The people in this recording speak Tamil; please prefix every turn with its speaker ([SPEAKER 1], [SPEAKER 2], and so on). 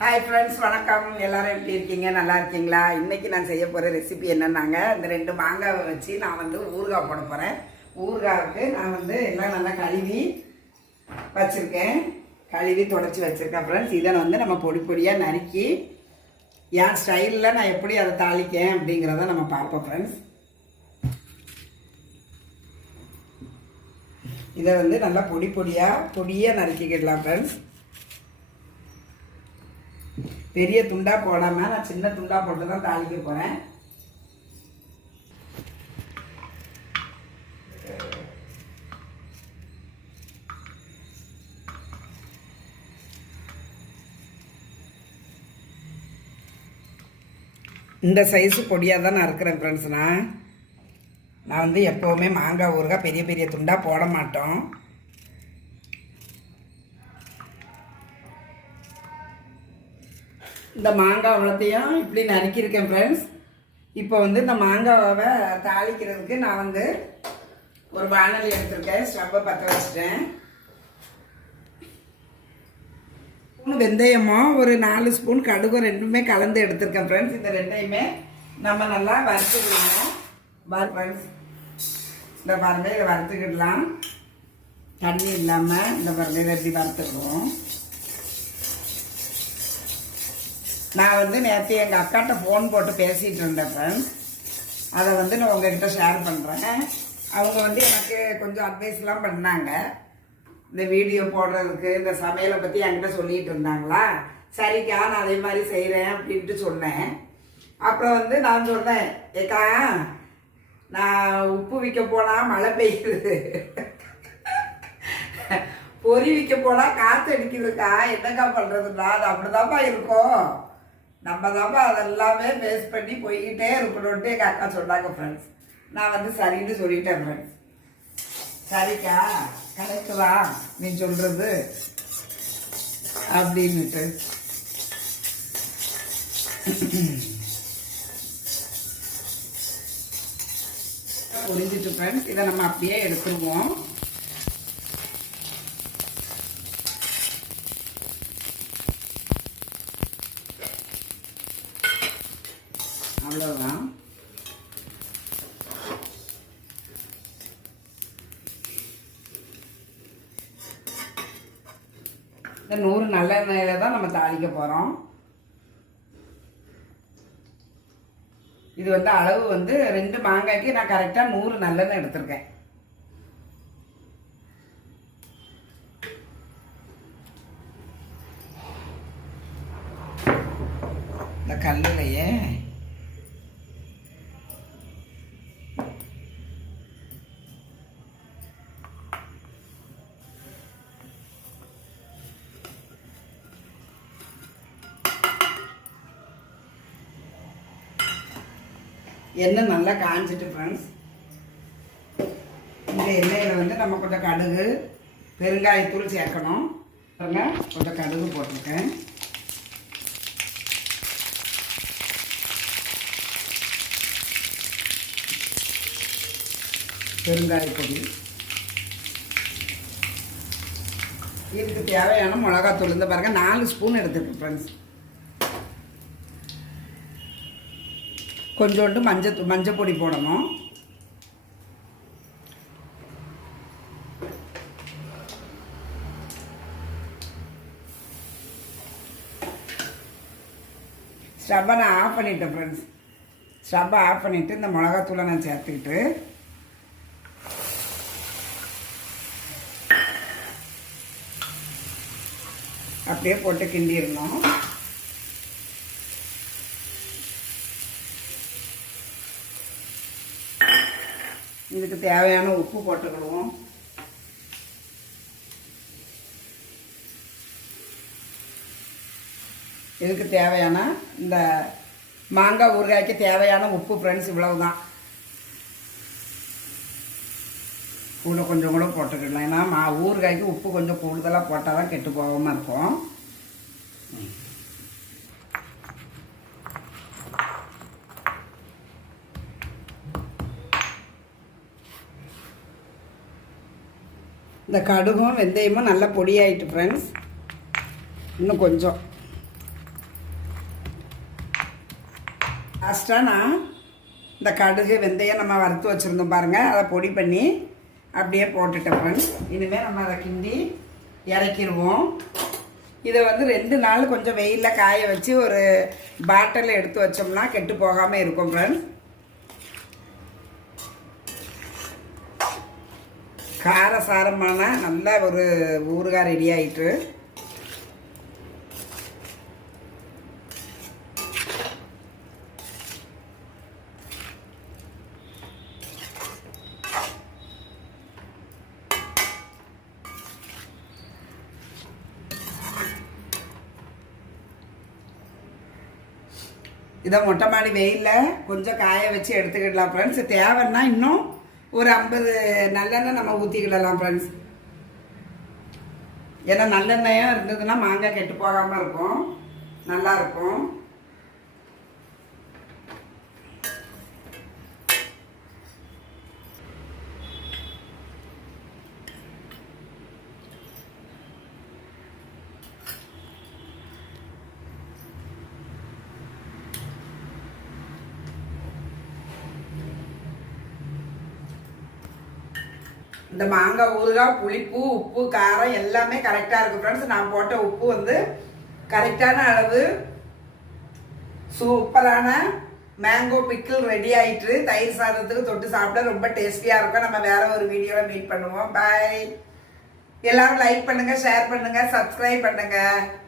[SPEAKER 1] ஹாய் ஃப்ரெண்ட்ஸ் வணக்கம் எல்லோரும் எப்படி இருக்கீங்க நல்லா இருக்கீங்களா இன்றைக்கி நான் செய்ய போகிற ரெசிபி என்னன்னாங்க இந்த ரெண்டு மாங்காவை வச்சு நான் வந்து ஊறுகாய் போட போகிறேன் ஊறுகாவுக்கு நான் வந்து எல்லாம் நல்லா கழுவி வச்சுருக்கேன் கழுவி தொடச்சி வச்சுருக்கேன் ஃப்ரெண்ட்ஸ் இதை வந்து நம்ம பொடி பொடியாக நறுக்கி என் ஸ்டைலில் நான் எப்படி அதை தாளிக்கேன் அப்படிங்கிறத நம்ம பார்ப்போம் ஃப்ரெண்ட்ஸ் இதை வந்து நல்லா பொடி பொடியாக பொடியாக நறுக்கிக்கிடலாம் ஃப்ரெண்ட்ஸ் பெரிய துண்டாக போடாம நான் சின்ன துண்டாக போட்டு தான் தாளிக்க போறேன் இந்த சைஸு பொடியாக தான் நான் இருக்கிறேன் ஃப்ரெண்ட்ஸ்னா நான் நான் வந்து எப்போவுமே மாங்காய் ஊறுகாய் பெரிய பெரிய துண்டாக போட மாட்டோம் இந்த மாங்காய் அவ்வளோத்தையும் இப்படி நறுக்கியிருக்கேன் ஃப்ரெண்ட்ஸ் இப்போ வந்து இந்த மாங்காவை தாளிக்கிறதுக்கு நான் வந்து ஒரு வானொலி எடுத்திருக்கேன் ஸ்டவ்வை பற்ற வச்சிட்டேன் ஸ்பூன் வெந்தயமும் ஒரு நாலு ஸ்பூன் கடுகும் ரெண்டுமே கலந்து எடுத்திருக்கேன் ஃப்ரெண்ட்ஸ் இந்த ரெண்டையுமே நம்ம நல்லா வறுத்துக்கிடணும் ஃப்ரெண்ட்ஸ் இந்த பாருங்கள் வறுத்துக்கிடலாம் தண்ணி இல்லாமல் இந்த பாருங்கள் இதை எப்படி வறுத்துக்கிடுவோம் நான் வந்து நேற்று எங்கள் அக்காட்ட ஃபோன் போட்டு பேசிகிட்டு இருந்தேன் ஃப்ரெண்ட்ஸ் அதை வந்து நான் உங்ககிட்ட ஷேர் பண்ணுறேன் அவங்க வந்து எனக்கு கொஞ்சம் அட்வைஸ்லாம் பண்ணாங்க இந்த வீடியோ போடுறதுக்கு இந்த சமையலை பற்றி என்கிட்ட சொல்லிகிட்டு இருந்தாங்களா சரிக்கா நான் அதே மாதிரி செய்கிறேன் அப்படின்ட்டு சொன்னேன் அப்புறம் வந்து நான் சொன்னேன் ஏக்கா நான் உப்பு விற்க போனால் மழை பெய்யுது பொறி விற்க போனால் காற்று அடிக்குதுக்கா என்னக்கா பண்ணுறதுண்ணா அது அப்படிதான்ப்பா இருக்கும் நம்ம தான் அதெல்லாமே ஃபேஸ் பண்ணி போய்கிட்டே இருக்கணும்ட்டு எங்கள் அக்கா சொன்னாங்க ஃப்ரெண்ட்ஸ் நான் வந்து சரின்னு சொல்லிட்டேன் ஃப்ரெண்ட்ஸ் சரிக்கா கலைக்கலாம் நீ சொல்கிறது அப்படின்ட்டு புரிஞ்சிட்டு ஃப்ரெண்ட்ஸ் இதை நம்ம அப்படியே எடுத்துருவோம் அவ்வளோதான் இந்த நூறு நல்லெண்ணெயில் தான் நம்ம தாளிக்க போகிறோம் இது வந்து அளவு வந்து ரெண்டு மாங்காய்க்கு நான் கரெக்டாக நூறு நல்லெண்ணெய் எடுத்திருக்கேன் இந்த கல்லுலையே எண்ணெய் நல்லா காஞ்சிட்டு ஃப்ரெண்ட்ஸ் இந்த எண்ணெயில் வந்து நம்ம கொஞ்சம் கடுகு பெருங்காயத்தூள் சேர்க்கணும் பாருங்க கொஞ்சம் கடுகு போட்டிருக்கேன் பெருங்காயப்பொடி இதுக்கு தேவையான மிளகாத்தூள் இருந்து பாருங்கள் நாலு ஸ்பூன் எடுத்துருக்கேன் ஃப்ரெண்ட்ஸ் கொஞ்சோண்டு மஞ்சள் மஞ்சள் பொடி போடணும் ஸ்டவ்வை நான் ஆஃப் பண்ணிட்டேன் ஃப்ரெண்ட்ஸ் ஸ்டவ்வை ஆஃப் பண்ணிவிட்டு இந்த மிளகாத்தூளை நான் சேர்த்துக்கிட்டு அப்படியே போட்டு கிண்டிடணும் இதுக்கு தேவையான உப்பு போட்டுக்கிடுவோம் இதுக்கு தேவையான இந்த மாங்காய் ஊறுகாய்க்கு தேவையான உப்பு ஃப்ரெண்ட்ஸ் இவ்வளவு தான் கூட கொஞ்சம் கூட போட்டுக்கிடலாம் ஏன்னா மா ஊறுகாய்க்கு உப்பு கொஞ்சம் கூடுதலாக போட்டால் தான் கெட்டு போகாமல் இருக்கும் இந்த கடுகும் வெந்தயமும் நல்லா பொடியாயிட்டு ஃப்ரெண்ட்ஸ் இன்னும் கொஞ்சம் லாஸ்ட்டாக நான் இந்த கடுகு வெந்தயம் நம்ம வறுத்து வச்சுருந்தோம் பாருங்கள் அதை பொடி பண்ணி அப்படியே போட்டுட்டேன் ஃப்ரெண்ட்ஸ் இனிமேல் நம்ம அதை கிண்டி இறக்கிடுவோம் இதை வந்து ரெண்டு நாள் கொஞ்சம் வெயிலில் காய வச்சு ஒரு பாட்டில் எடுத்து வச்சோம்னா கெட்டு போகாமல் இருக்கும் ஃப்ரெண்ட்ஸ் காரசாரமான நல்ல ஒரு ஊறுகாய் ரெடி ஆயிட்டு இதை மொட்டை மாடி வெயிலில் கொஞ்சம் காய வச்சு எடுத்துக்கிடலாம் ஃப்ரெண்ட்ஸ் தேவைன்னா இன்னும் ஒரு ஐம்பது நல்லெண்ணெய் நம்ம ஊற்றிக்கிடலாம் ஃப்ரெண்ட்ஸ் ஏன்னா நல்லெண்ணெயாக இருந்ததுன்னா மாங்காய் கெட்டு போகாமல் இருக்கும் நல்லாயிருக்கும் இந்த மாங்காய் ஊறுகாய் புளிப்பு உப்பு காரம் எல்லாமே கரெக்டாக இருக்குது ஃப்ரெண்ட்ஸ் நான் போட்ட உப்பு வந்து கரெக்டான அளவு சூப்பரான மேங்கோ பிக்கிள் ரெடி ஆயிட்டு தயிர் சாதத்துக்கு தொட்டு சாப்பிட ரொம்ப டேஸ்டியாக இருக்கும் நம்ம வேற ஒரு வீடியோவில் மீட் பண்ணுவோம் பாய் எல்லாரும் லைக் பண்ணுங்கள் ஷேர் பண்ணுங்கள் சப்ஸ்கிரைப் பண்ணுங்கள்